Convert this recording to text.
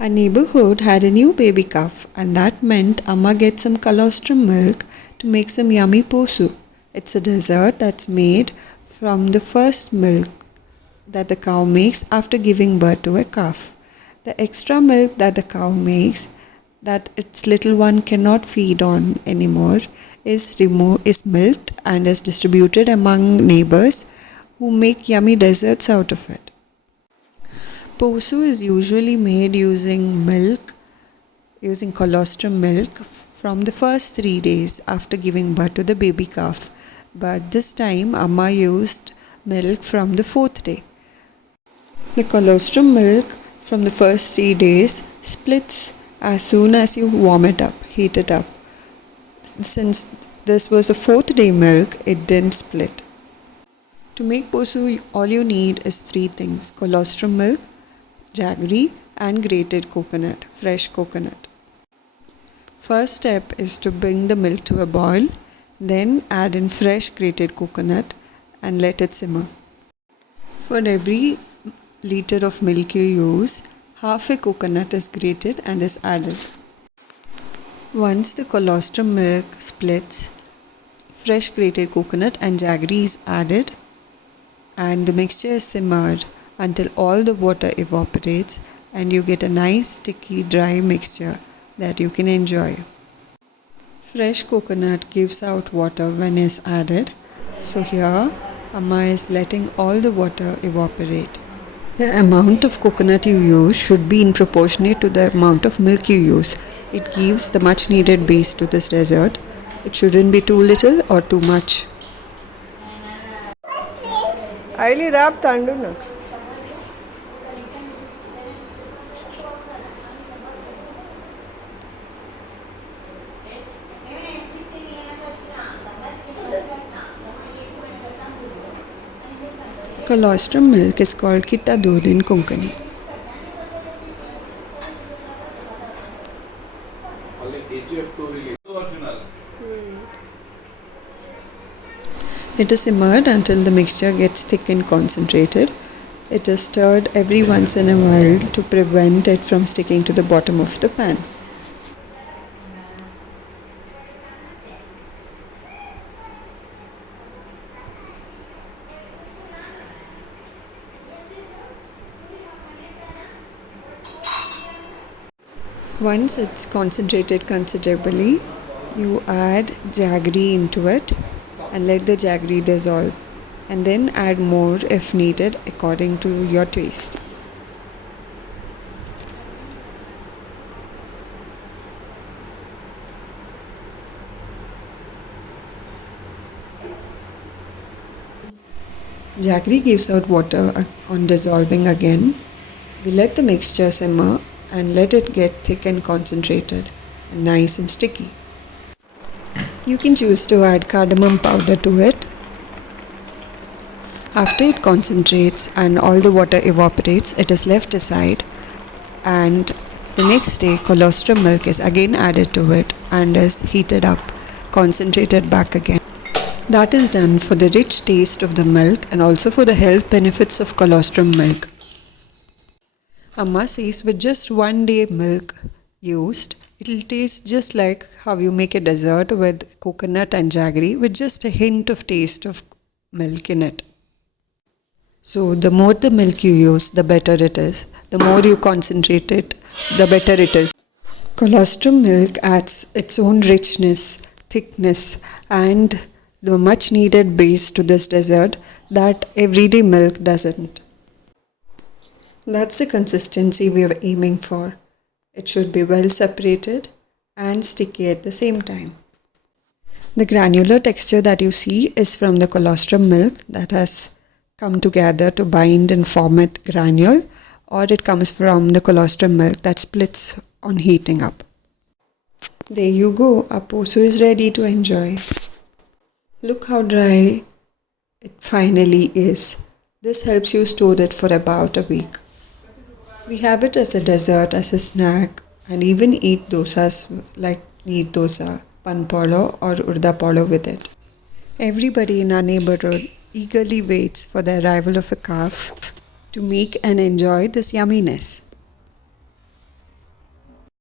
Our neighborhood had a new baby calf, and that meant Amma gets some colostrum milk to make some yummy posu. It's a dessert that's made from the first milk that the cow makes after giving birth to a calf. The extra milk that the cow makes that its little one cannot feed on anymore is milked and is distributed among neighbors who make yummy desserts out of it. Posu is usually made using colostrum milk from the first 3 days after giving birth to the baby calf, but this time Amma used milk from the 4th day. The colostrum milk from the first 3 days splits as soon as you heat it up. Since this was a 4th day milk, it didn't split. To make posu, all you need is 3 things: colostrum milk, jaggery, and grated coconut, fresh coconut. First step is to bring the milk to a boil, then add in fresh grated coconut and let it simmer. For every liter of milk you use, half a coconut is grated and is added. Once the colostrum milk splits, fresh grated coconut and jaggery is added and the mixture is simmered until all the water evaporates and you get a nice sticky dry mixture that you can enjoy. Fresh coconut gives out water when it's added, so here Amma is letting all the water evaporate. The amount of coconut you use should be in proportionate to the amount of milk you use. It gives the much needed base to this dessert. It shouldn't be too little or too much. Aili rap tandu na. Colostrum milk is called Kitta Doodh in Konkani. It is simmered until the mixture gets thick and concentrated. It is stirred every once in a while to prevent it from sticking to the bottom of the pan. Once it's concentrated considerably, you add jaggery into it and let the jaggery dissolve, and then add more if needed according to your taste. Jaggery gives out water on dissolving again. We let the mixture simmer and let it get thick and concentrated and nice and sticky. You can choose to add cardamom powder to it. After it concentrates and all the water evaporates, it is left aside, and the next day colostrum milk is again added to it and is heated up, concentrated back again. That is done for the rich taste of the milk and also for the health benefits of colostrum milk. Amma says with just 1 day milk used, it will taste just like how you make a dessert with coconut and jaggery with just a hint of taste of milk in it. So the more the milk you use, the better it is. The more you concentrate it, the better it is. Colostrum milk adds its own richness, thickness, and the much needed base to this dessert that everyday milk doesn't. That's the consistency we are aiming for. It should be well separated and sticky at the same time. The granular texture that you see is from the colostrum milk that has come together to bind and form it granule, or it comes from the colostrum milk that splits on heating up. There you go, our posu is ready to enjoy. Look how dry it finally is. This helps you store it for about a week. We have it as a dessert, as a snack, and even eat dosas like neat dosa, pan polo or urda polo with it. Everybody in our neighborhood eagerly waits for the arrival of a calf to make and enjoy this yumminess.